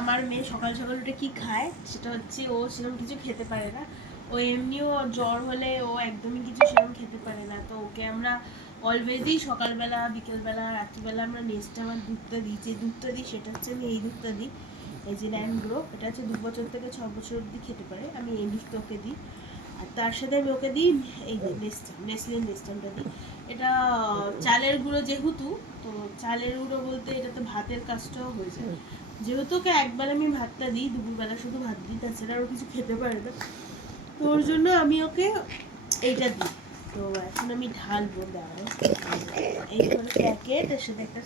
আমার মেয়ে সকাল সকাল উঠে কি খায় সেটা হচ্ছে, ও সেরকম কিছু খেতে পারে না। ও এমনিও জ্বর হলে ও একদমই কিছু সেরকম খেতে পারে না। তো ওকে আমরা অলওয়েজই সকালবেলা, বিকেলবেলা, রাত্রিবেলা আমরা নেস্টামার দুধটা দিই। যে দুধটা দিই সেটা হচ্ছে আমি এই দুধটা দিই, এই যে ল্যান্ডগ্রো। এটা হচ্ছে 2 বছর থেকে 6 বছর অবধি খেতে পারে। আমি এই দুধটা ওকে দিই। আর তার সাথে আমি ওকে দিই এই যে নেসলে নেস্টামটা দিই। এটা চালের গুঁড়ো যেহেতু, তো চালের গুঁড়ো বলতে এটা তো ভাতের কাজটাও হয়ে যায়। যেহেতু ওকে একবেলা আমি ভাতটা দিই, দুপুরবেলা শুধু ভাত দিই, তাছাড়া ও কিছু খেতে পারে না। তো ওর জন্য আমি ওকে এইটা দিই। তো এখন আমি ঢালবো, দাঁড়াও। এই হলো প্যাকেট, এর সাথে একটা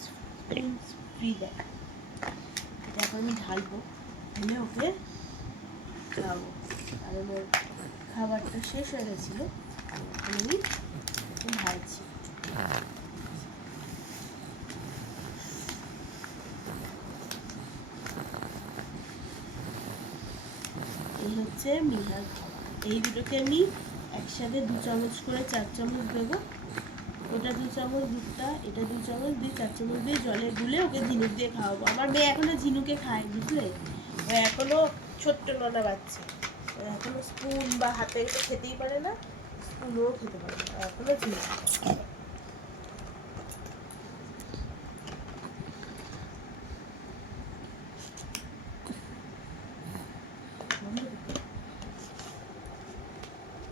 ফ্রি দেয়। এটা এখন আমি ঢালবো, ঢেলে ওকে খাওয়াবো। কারণ ওর খাবারটা শেষ হয়ে গেছিলো, আমি ঢালছি। এই হচ্ছে মিহার খাবার। এই দুটোকে আমি একসাথে 2 চামচ করে 4 চামচ দেবো। ওটা 2 চামচ দুধটা, এটা 2 চামচ দিয়ে 4 চামচ দিয়ে জলে গুলে ওকে ঝিনুক দিয়ে খাওয়াবো। আমার মেয়ে এখনো ঝিনুকে খায়, বুঝলে? ও এখনো ছোট্ট ননা বাচ্চা, এখনো স্পুন বা হাতে খেতেই পারে না, স্পুনও খেতে পারে না, এখনো ঝিনুক।